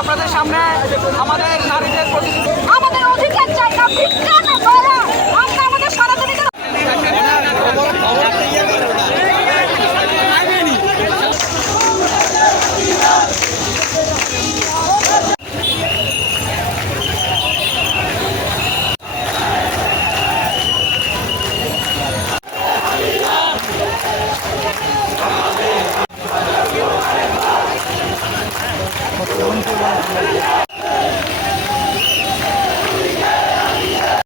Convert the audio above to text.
আপনাদের সামনে আমাদের নারীদের প্রতিনিধি やった!